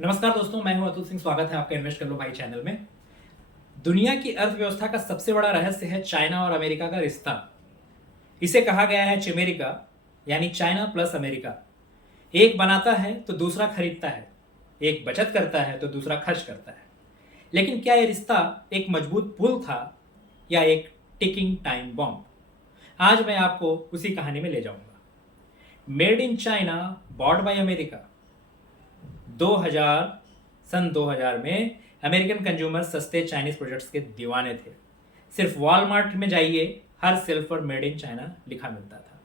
नमस्कार दोस्तों, मैं हूं अतुल सिंह। स्वागत है आपका इन्वेस्ट कर लो भाई चैनल में। दुनिया की अर्थव्यवस्था का सबसे बड़ा रहस्य है चाइना और अमेरिका का रिश्ता। इसे कहा गया है चिमेरिका, यानी चाइना प्लस अमेरिका। एक बनाता है तो दूसरा खरीदता है, एक बचत करता है तो दूसरा खर्च करता है। लेकिन क्या यह रिश्ता एक मजबूत पुल था या एक टिकिंग टाइम बॉम्ब? आज मैं आपको उसी कहानी में ले जाऊंगा। Made in China, bought by America. 2000 सन 2000 में अमेरिकन कंज्यूमर सस्ते चाइनीज प्रोडक्ट्स के दीवाने थे। सिर्फ वॉलमार्ट में जाइए, हर सेल्फ पर मेड इन चाइना लिखा मिलता था।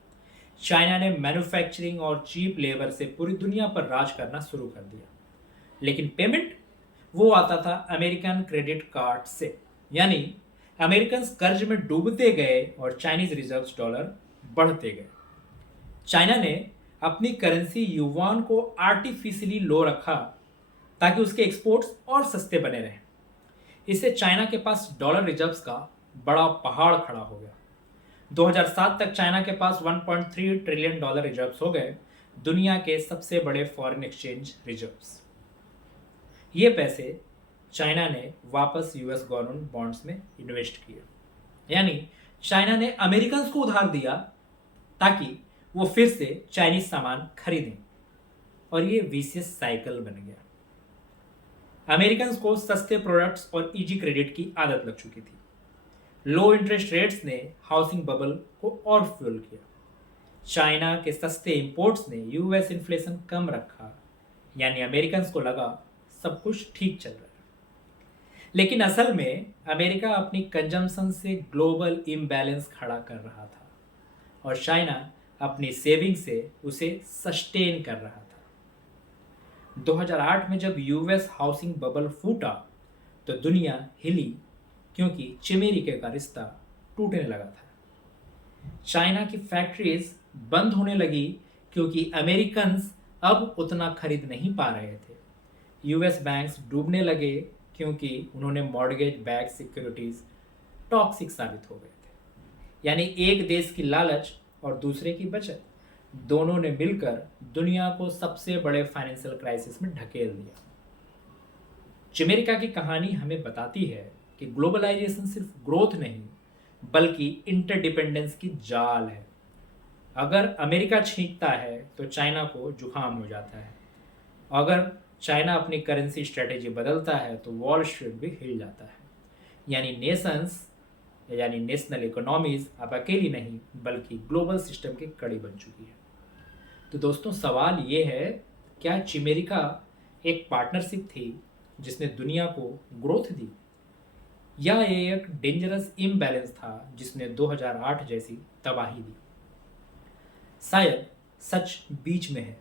चाइना ने मैन्युफैक्चरिंग और चीप लेबर से पूरी दुनिया पर राज करना शुरू कर दिया। लेकिन पेमेंट वो आता था अमेरिकन क्रेडिट कार्ड से। यानी अमेरिकन कर्ज में डूबते गए और चाइनीज रिजर्व डॉलर बढ़ते गए। चाइना ने अपनी करेंसी युवान को आर्टिफिशियली लो रखा ताकि उसके एक्सपोर्ट्स और सस्ते बने रहें। इससे चाइना के पास डॉलर रिजर्व्स का बड़ा पहाड़ खड़ा हो गया। 2007 तक चाइना के पास 1.3 ट्रिलियन डॉलर रिजर्व्स हो गए, दुनिया के सबसे बड़े फॉरेन एक्सचेंज रिजर्व्स। ये पैसे चाइना ने वापस यूएस गवर्नमेंट बॉन्ड्स में इन्वेस्ट किए। यानी चाइना ने अमेरिकन को उधार दिया ताकि वो फिर से चाइनीज सामान खरीदें, और ये विशियस साइकिल बन गया। अमेरिकन को सस्ते प्रोडक्ट्स और इजी क्रेडिट की आदत लग चुकी थी। लो इंटरेस्ट रेट्स ने हाउसिंग बबल को और फ्यूल किया। चाइना के सस्ते इंपोर्ट्स ने यूएस इन्फ्लेशन कम रखा। यानी अमेरिकन को लगा सब कुछ ठीक चल रहा है। लेकिन असल में अमेरिका अपनी कंजम्पशन से ग्लोबल इम्बैलेंस खड़ा कर रहा था, और चाइना अपनी सेविंग से उसे सस्टेन कर रहा था। 2008 में जब यूएस हाउसिंग बबल फूटा तो दुनिया हिली, क्योंकि चिमेरिके का रिश्ता टूटने लगा था। चाइना की फैक्ट्रीज बंद होने लगी क्योंकि अमेरिकन्स अब उतना खरीद नहीं पा रहे थे। यूएस बैंक्स डूबने लगे क्योंकि उन्होंने मॉर्गेज बैक सिक्योरिटीज टॉक्सिक साबित हो गए थे। यानी एक देश की लालच और दूसरे की बचत, दोनों ने मिलकर दुनिया को सबसे बड़े फाइनेंशियल क्राइसिस में ढकेल दिया। चिमेरिका की कहानी हमें बताती है कि ग्लोबलाइजेशन सिर्फ ग्रोथ नहीं, बल्कि इंटरडिपेंडेंस की जाल है। अगर अमेरिका छींकता है तो चाइना को जुकाम हो जाता है। अगर चाइना अपनी करेंसी स्ट्रेटेजी बदलता है तो वॉल स्ट्रीट भी हिल जाता है। यानी नेशनल इकोनॉमीज अब अकेली नहीं, बल्कि ग्लोबल सिस्टम की कड़ी बन चुकी है। तो दोस्तों, सवाल ये है, क्या चिमेरिका एक पार्टनरशिप थी जिसने दुनिया को ग्रोथ दी, या ये एक डेंजरस इम्बैलेंस था जिसने 2008 जैसी तबाही दी? शायद सच बीच में है।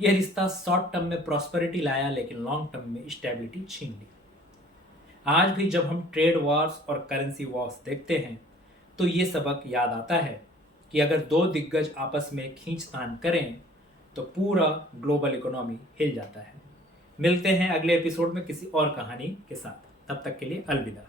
यह रिश्ता शॉर्ट टर्म में प्रॉस्पेरिटी लाया, लेकिन लॉन्ग टर्म में स्टेबिलिटी छीन ली। आज भी जब हम ट्रेड वॉर्स और करेंसी वॉर्स देखते हैं तो ये सबक याद आता है कि अगर दो दिग्गज आपस में खींचतान करें तो पूरा ग्लोबल इकोनॉमी हिल जाता है। मिलते हैं अगले एपिसोड में किसी और कहानी के साथ। तब तक के लिए अलविदा।